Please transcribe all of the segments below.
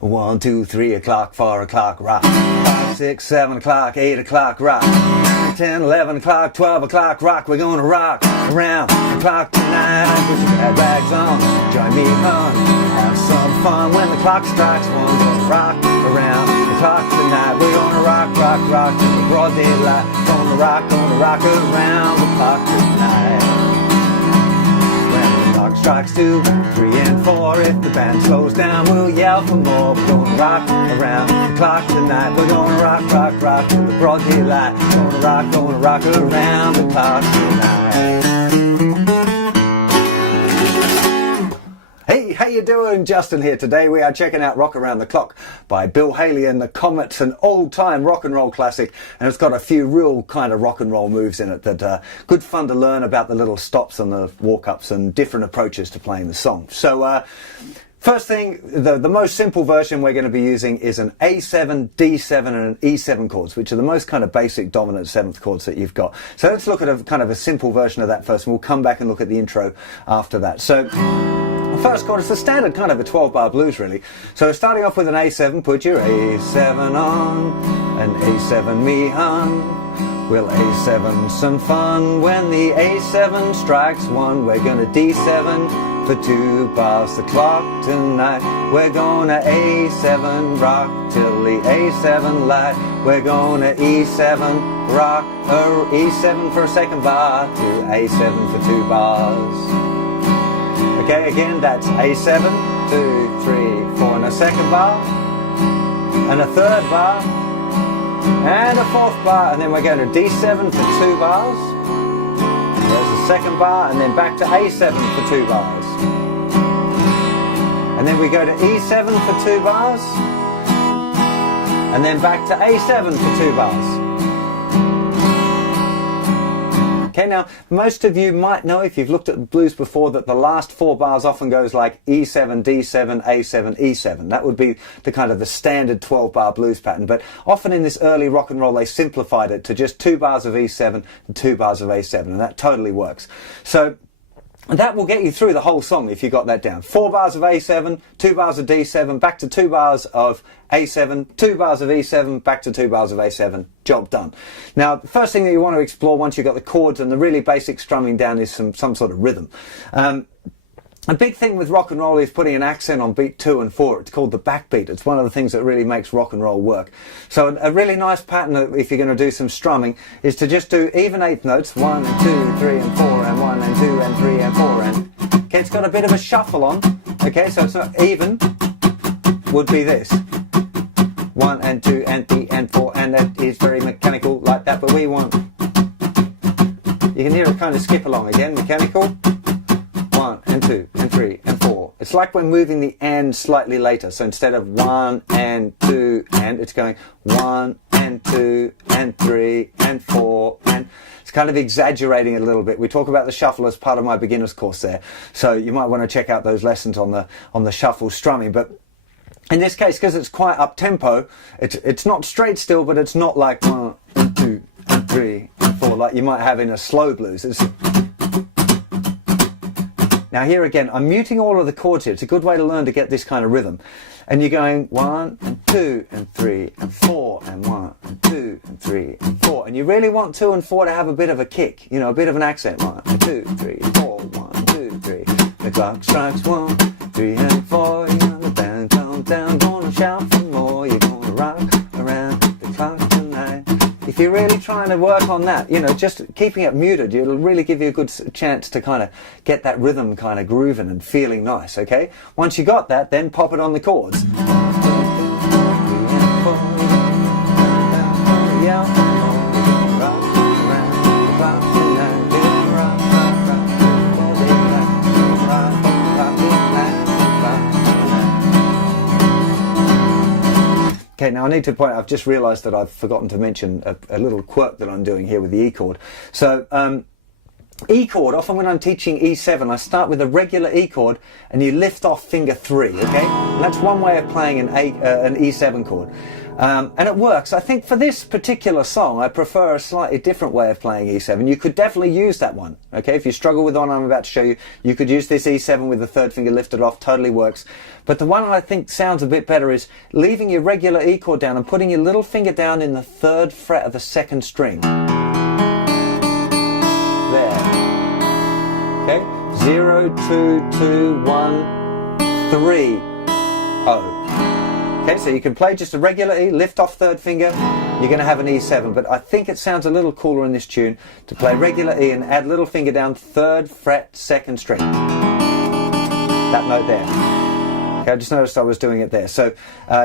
1, 2, 3 o'clock, 4 o'clock, rock. 5, 6, 7 o'clock, 8 o'clock, rock. 9, 10, 11 o'clock, 12 o'clock, rock. We're gonna rock around the clock tonight. Put your bad rags on, join me on. Have some fun when the clock strikes 1. Gonna rock around the clock tonight. We're gonna rock, rock, rock till the broad daylight. Gonna rock around the clock tonight. When the clock strikes 2, 3 and 4. If the band slows down, we'll yell for more. We're gonna rock around the clock tonight. We're gonna rock, rock, rock till the broad daylight. Gonna rock around the clock tonight. Hey, how you doing? Justin here. Today we are checking out Rock Around the Clock by Bill Haley and the Comets, an old-time rock and roll classic, and it's got a few real kind of rock and roll moves in it that are good fun to learn about, the little stops and the walk-ups and different approaches to playing the song. So, first thing, the most simple version we're going to be using is an A7, D7 and an E7 chords, which are the most kind of basic dominant 7th chords that you've got. So let's look at a kind of a simple version of that first, and we'll come back and look at the intro after that. So the first chord is the standard kind of a 12-bar blues, really. So starting off with an A7, put your A7 on, an A7 me hum. We'll A7 some fun when the A7 strikes 1. We're gonna D7 for 2 bars the clock tonight. We're gonna A7 rock till the A7 light. We're gonna E7 rock, E7 for a 2nd bar to A7 for 2 bars. Okay, again, that's A7, 2, 3, 4 and a 2nd bar, and a 3rd bar, and a 4th bar, and then we're going to D7 for 2 bars. There's a 2nd bar, and then back to A7 for 2 bars. And then we go to E7 for 2 bars, and then back to A7 for 2 bars. Okay, now, most of you might know, if you've looked at the blues before, that the last 4 bars often goes like E7, D7, A7, E7. That would be the kind of the standard 12-bar blues pattern. But often in this early rock and roll, they simplified it to just 2 bars of E7 and 2 bars of A7, and that totally works. So that will get you through the whole song if you got that down. 4 bars of A7, 2 bars of D7, back to 2 bars of A7, 2 bars of E7, back to 2 bars of A7, job done. Now, the first thing that you want to explore once you've got the chords and the really basic strumming down is some sort of rhythm. A big thing with rock and roll is putting an accent on beat 2 and 4. It's called the backbeat. It's one of the things that really makes rock and roll work. So a really nice pattern, if you're going to do some strumming, is to just do even 8th notes, 1 and 2, 3 and 4, and 1 and 2 and 3 and 4, and okay, it's got a bit of a shuffle on. Okay, so it's not even, would be this. 1 and 2 and 3 and 4, and that is very mechanical like that, but we want, you can hear it kind of skip along again, mechanical. 1 and 2 and 3 and 4. It's like we're moving the and slightly later. So instead of 1 and 2 and, it's going 1 and 2 and 3 and 4 and it's kind of exaggerating it a little bit. We talk about the shuffle as part of my beginner's course there. So you might want to check out those lessons on the shuffle strumming. But in this case, because it's quite up tempo, it's not straight still, but it's not like 1 and 2 and 3 and 4 like you might have in a slow blues. Now here again, I'm muting all of the chords here. It's a good way to learn to get this kind of rhythm. And you're going 1 and 2 and 3 and 4 and 1 and 2 and 3 and 4. And you really want 2 and 4 to have a bit of a kick, you know, a bit of an accent. 1 and 2, 3, 4, 1, 2, 3. The clock strikes 1, 3 and 4. You're gonna band come down, gonna shout for more. You're gonna rock around the clock tonight. If you're really trying to work on that, you know, just keeping it muted, it'll really give you a good chance to kind of get that rhythm kind of grooving and feeling nice, okay? Once you got that, then pop it on the chords. Okay, now I need to point out, I've just realised that I've forgotten to mention a little quirk that I'm doing here with the E chord. So, E chord, often when I'm teaching E7, I start with a regular E chord and you lift off finger 3, okay? And that's one way of playing an E7 chord. And it works. I think for this particular song, I prefer a slightly different way of playing E7. You could definitely use that one. Okay, if you struggle with the one I'm about to show you, you could use this E7 with the third finger lifted off. Totally works. But the one I think sounds a bit better is leaving your regular E chord down and putting your little finger down in the 3rd fret of the 2nd string. There. Okay, 0, 2, 2, 1, 3, O. Okay, so you can play just a regular E, lift off 3rd finger, you're going to have an E7, but I think it sounds a little cooler in this tune to play regular E and add little finger down 3rd fret 2nd string. That note there. Okay, I just noticed I was doing it there. So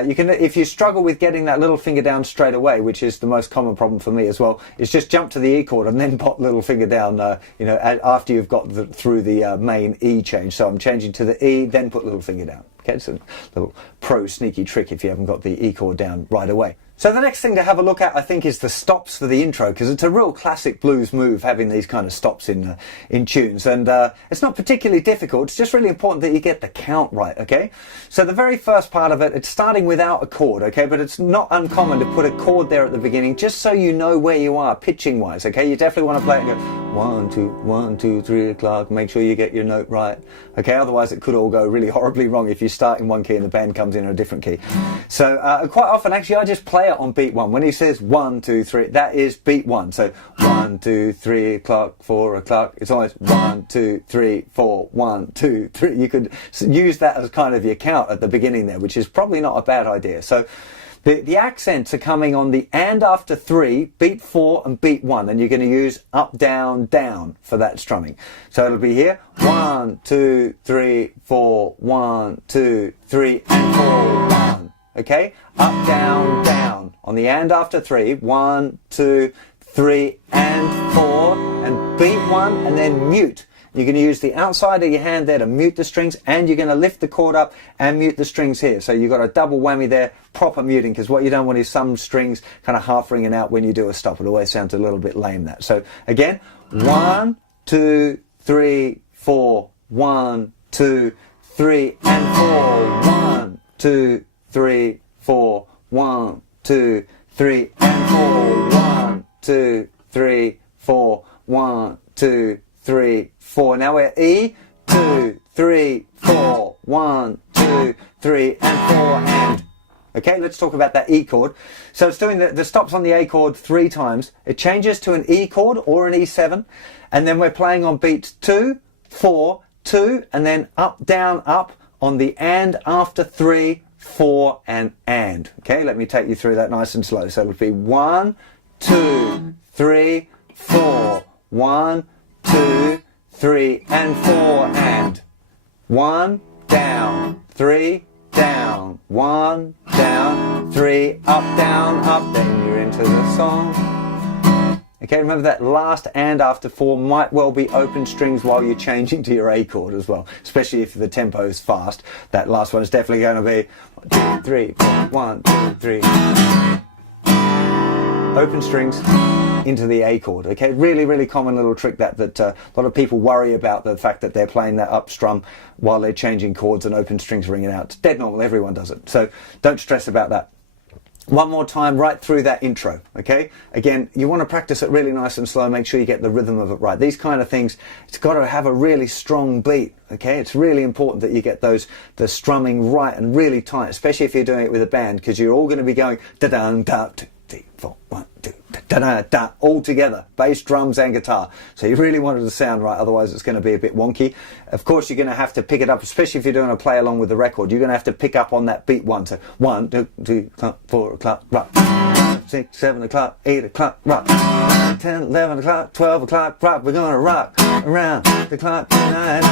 you can, if you struggle with getting that little finger down straight away, which is the most common problem for me as well, is just jump to the E chord and then pop little finger down, after you've got through the main E change. So I'm changing to the E, then put little finger down. Okay, it's a little pro sneaky trick if you haven't got the E chord down right away. So the next thing to have a look at, I think, is the stops for the intro, because it's a real classic blues move having these kind of stops in tunes, and it's not particularly difficult. It's just really important that you get the count right. Okay, so the very first part of it, it's starting without a chord. Okay, but it's not uncommon to put a chord there at the beginning, just so you know where you are pitching wise. Okay, you definitely want to play it and go 1, 2, 1, 2, 3 o'clock. Make sure you get your note right. Okay, otherwise it could all go really horribly wrong if you start in one key and the band comes in a different key. So quite often, actually, I just play it on beat 1. When he says 1, 2, 3, that is beat 1. So 1, 2, 3 o'clock, 4 o'clock. It's always 1, 2, 3, 4, 1, 2, 3. You could use that as kind of your count at the beginning there, which is probably not a bad idea. So the accents are coming on the and after 3, beat 4 and beat 1, and you're going to use up, down, down for that strumming. So it'll be here 1, 2, 3, 4, 1, 2, 3 and 4, 1. Okay, up, down, down on the and after 3, 1, 2, 3 and 4, and beat 1 and then mute. You're going to use the outside of your hand there to mute the strings, and you're going to lift the chord up and mute the strings here. So you've got a double whammy there, proper muting, because what you don't want is some strings kind of half ringing out when you do a stop. It always sounds a little bit lame, that. So again, 1, 2, 3, 4, 1, 2, 3 and 4, 1, 2, 3, 4, 1, 2, 3 and 4, 1, 2, 3, 4, 1, 2, 3, 4. Now we're E, 2, 3, 4, 1, 2, 3 and 4 and. Okay, let's talk about that E chord. So it's doing the stops on the A chord 3 times. It changes to an E chord or an E7, and then we're playing on beats 2, 4, 2, and then up, down, up on the and after 3, 4 and. Okay, let me take you through that nice and slow. So it'll be 1, 2, 3, 4, 1, 2, 3 and 4 and. 1, down, 3, down, 1, down, 3, up, down, then you're into the song. Okay, remember that last and after 4 might well be open strings while you're changing to your A chord as well, especially if the tempo is fast. That last one is definitely going to be 1, 2, 3, 4, 1, 2, 3. Open strings into the A chord. Okay, really, really common little trick that a lot of people worry about, the fact that they're playing that up strum while they're changing chords and open strings ringing out. It's dead normal, everyone does it. So don't stress about that. One more time right through that intro. Okay, again, you want to practice it really nice and slow. Make sure you get the rhythm of it right. These kind of things, it's got to have a really strong beat. Okay, it's really important that you get the strumming right and really tight, especially if you're doing it with a band, because you're all going to be going da da da 2, 3, 4, 1, 2 da da da all together, bass, drums and guitar. So you really want it to sound right, otherwise it's going to be a bit wonky. Of course, you're going to have to pick it up, especially if you're doing a play along with the record. You're going to have to pick up on that beat 1. So 1, 2, 3, 4 o'clock, rock. 5, 6, 7 o'clock, 8 o'clock, rock. 10, 11 o'clock, 12 o'clock, rock. We're going to rock around the clock tonight.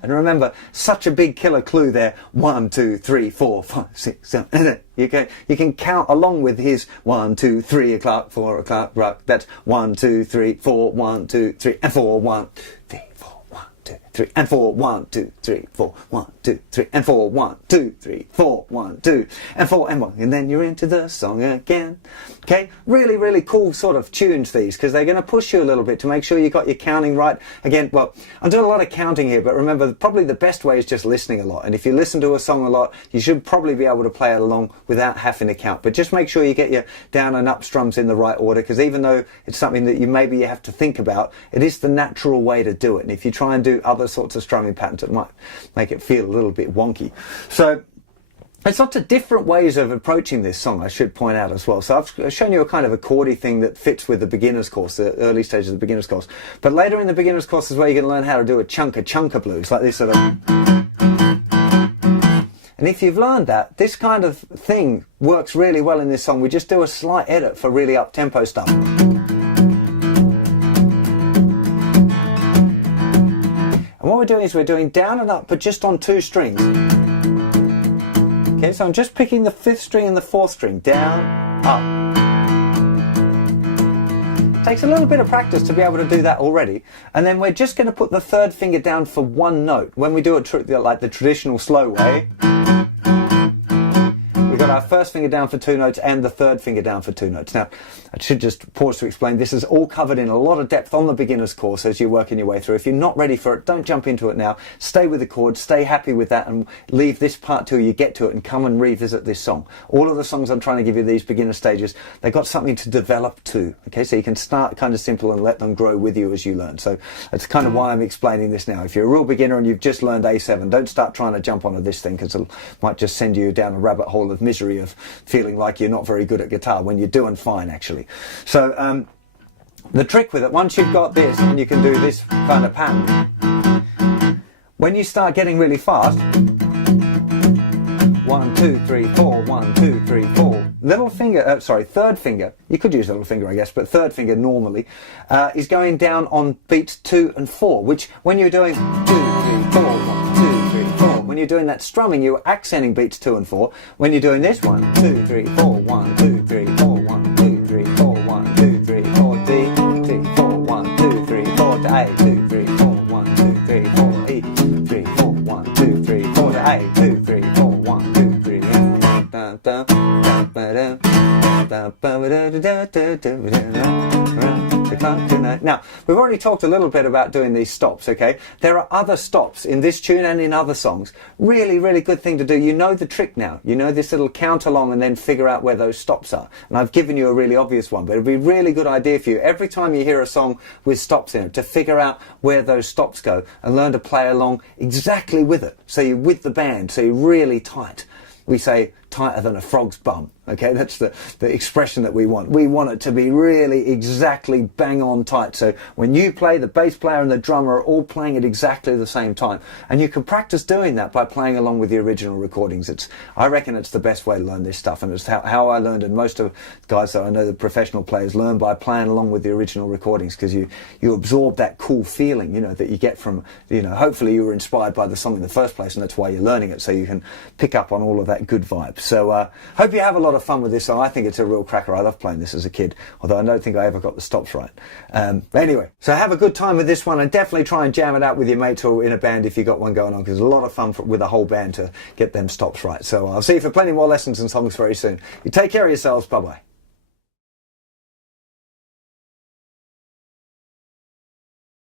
And remember, such a big killer clue there. 1, 2, 3, 4, 5, 6, 7. You can count along with his 1, 2, 3 o'clock, 4 o'clock, rock. That's 1, 2, 3, 4, 1, 2, 3, and 4, 1, 2, 3, 4, 1, 2, 3. 3 and 4, 1, 2, 3, 4, 1, 2, 3 and 4, 1, 2, 3, 4, 1, 2 and 4 and 1, and then you're into the song again. Okay, really cool sort of tunes these, because they're going to push you a little bit to make sure you got your counting right. Again, well, I'm doing a lot of counting here, but remember, probably the best way is just listening a lot. And if you listen to a song a lot, you should probably be able to play it along without having to count. But just make sure you get your down and up strums in the right order, because even though it's something that you have to think about, it is the natural way to do it. And if you try and do other sorts of strumming patterns, it might make it feel a little bit wonky. So there's lots of different ways of approaching this song, I should point out as well. So I've shown you a kind of a chordy thing that fits with the beginner's course, the early stages of the beginner's course. But later in the beginner's course is where you're going to learn how to do a chunker blues, like this sort of. And if you've learned that, this kind of thing works really well in this song. We just do a slight edit for really up-tempo stuff. And what we're doing is we're doing down and up, but just on 2 strings. Okay, so I'm just picking the 5th string and the 4th string, down, up. It takes a little bit of practice to be able to do that already. And then we're just going to put the 3rd finger down for 1 note. When we do it like the traditional slow way, we've got our 1st finger down for 2 notes and the 3rd finger down for 2 notes. Now, I should just pause to explain, this is all covered in a lot of depth on the beginner's course as you're working your way through. If you're not ready for it, don't jump into it now. Stay with the chords, stay happy with that, and leave this part till you get to it and come and revisit this song. All of the songs I'm trying to give you these beginner stages, they've got something to develop to. Okay, so you can start kind of simple and let them grow with you as you learn. So that's kind of why I'm explaining this now. If you're a real beginner and you've just learned A7, don't start trying to jump onto this thing, because it might just send you down a rabbit hole of misery of feeling like you're not very good at guitar when you're doing fine, actually. So the trick with it, once you've got this and you can do this kind of pattern, when you start getting really fast, 1, 2, 3, 4, 1, 2, 3, 4. Little finger, 3rd finger, you could use little finger I guess, but 3rd finger normally, is going down on beats 2 and 4, which when you're doing 2, 3, 4, 1, 2, 3, 4, when you're doing that strumming, you're accenting beats 2 and 4. When you're doing this 1, 2, 3, 4, 1, 2, 3, 4, 1, 2, 3, 4, 1, 2, 3, 4, D, 3, 4, 1, 2, 3, 4 to A, 2, 3, 4, 1, 2, 3, 4, E, 3, 4, 1, 2, 3, 4 to A, 2, 3, 4, 1, 2, 3, Now, we've already talked a little bit about doing these stops, okay? There are other stops in this tune and in other songs. Really good thing to do. You know the trick now. You know this little count along and then figure out where those stops are. And I've given you a really obvious one, but it'd be a really good idea for you every time you hear a song with stops in it to figure out where those stops go and learn to play along exactly with it. So you're with the band, so you're really tight. We say tighter than a frog's bum. Okay, that's the expression that we want. We want it to be really exactly bang on tight. So when you play, the bass player and the drummer are all playing at exactly the same time. And you can practice doing that by playing along with the original recordings. I reckon it's the best way to learn this stuff. And it's how I learned, and most of the guys that I know, the professional players, learn by playing along with the original recordings, because you absorb that cool feeling, you know, that you get from, you know, hopefully you were inspired by the song in the first place, and that's why you're learning it, so you can pick up on all of that good vibe. So hope you have a lot of fun with this song. I think it's a real cracker. I love playing this as a kid, although I don't think I ever got the stops right. Anyway, so have a good time with this one, and definitely try and jam it out with your mates or in a band if you've got one going on, because it's a lot of fun with a whole band to get them stops right. So I'll see you for plenty more lessons and songs very soon. You take care of yourselves. Bye-bye.